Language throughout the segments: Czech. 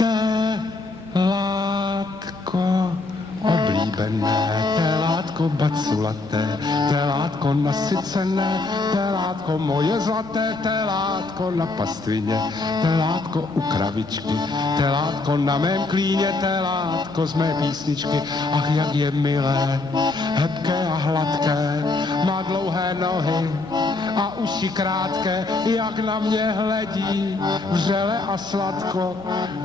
Telátko oblíbené, telátko baculaté, telátko nasycené, telátko moje zlaté, telátko na pastvině, telátko u kravičky, telátko na mém klíně, telátko z mé písničky. Ach, jak je milé, hebké a hladké, má dlouhé nohy a uši krátké, jak na mě hledí, vřele a sladko,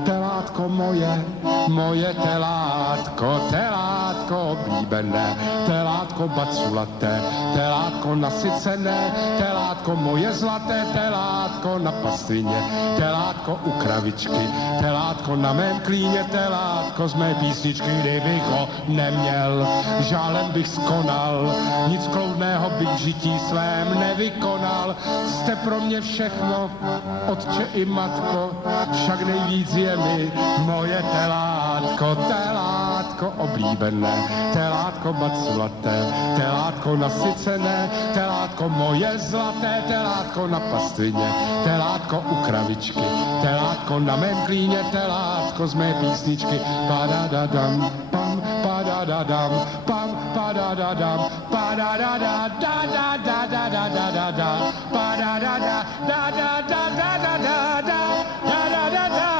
telátko moje, moje telátko, telátko oblíbené, telátko baculaté, telátko nasycené, telátko moje zlaté, telátko na pastvině, telátko u kravičky, telátko na mém klíně, telátko z mé písničky. Kdybych ho neměl, žálem bych skonal, nic kloudného bych v žití svém nevykonal. Jste pro mě všechno, otče i matko, však nejvíc je mi moje telátko, telátko oblíbené, telátko baculaté, telátko nasycené, telátko moje zlaté, telátko na pastvině, telátko u kravičky, telátko na mém klíně, telátko z mé písničky. Padadadam, pam, padadadam, pam, padadadam, padadadadadadadadadada, padadadadadadadadada, dadadada.